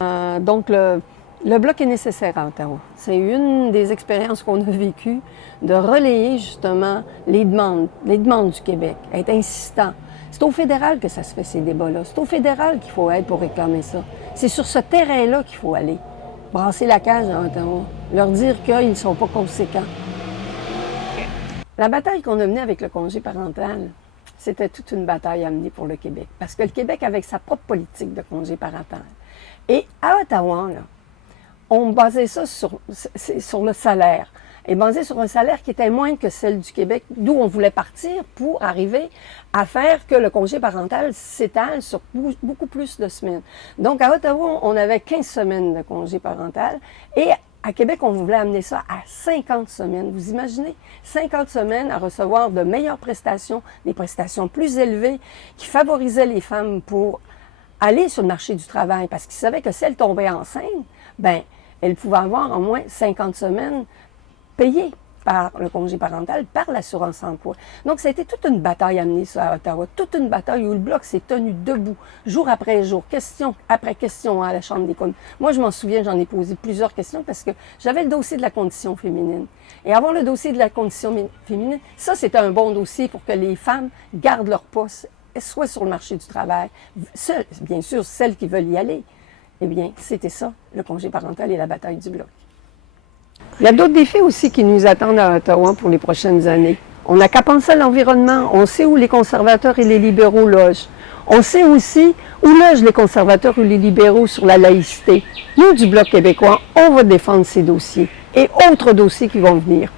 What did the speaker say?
Donc, le Bloc est nécessaire à Ottawa. C'est une des expériences qu'on a vécues de relayer justement les demandes du Québec, être insistant. C'est au fédéral que ça se fait, ces débats-là. C'est au fédéral qu'il faut être pour réclamer ça. C'est sur ce terrain-là qu'il faut aller. Brasser la cage à Ottawa, leur dire qu'ils ne sont pas conséquents. La bataille qu'on a menée avec le congé parental, c'était toute une bataille à mener pour le Québec. Parce que le Québec avait sa propre politique de congé parental. Et à Ottawa, là, on basait ça sur le salaire. Et basé sur un salaire qui était moindre que celle du Québec, d'où on voulait partir pour arriver à faire que le congé parental s'étale sur beaucoup plus de semaines. Donc, à Ottawa, on avait 15 semaines de congé parental et à Québec, on voulait amener ça à 50 semaines. Vous imaginez? 50 semaines à recevoir de meilleures prestations, des prestations plus élevées qui favorisaient les femmes pour aller sur le marché du travail parce qu'ils savaient que si elles tombaient enceintes, ben elles pouvaient avoir au moins 50 semaines payées par le congé parental, par l'assurance emploi. Donc, ça a été toute une bataille à mener ça à Ottawa, toute une bataille où le Bloc s'est tenu debout, jour après jour, question après question à la Chambre des communes. Moi, je m'en souviens, j'en ai posé plusieurs questions parce que j'avais le dossier de la condition féminine. Et avoir le dossier de la condition féminine, ça, c'était un bon dossier pour que les femmes gardent leur poste, soit sur le marché du travail, bien sûr, celles qui veulent y aller. Eh bien, c'était ça, le congé parental et la bataille du Bloc. Il y a d'autres défis aussi qui nous attendent à Ottawa pour les prochaines années. On n'a qu'à penser à l'environnement. On sait où les conservateurs et les libéraux logent. On sait aussi où logent les conservateurs ou les libéraux sur la laïcité. Nous, du Bloc québécois, on va défendre ces dossiers et autres dossiers qui vont venir.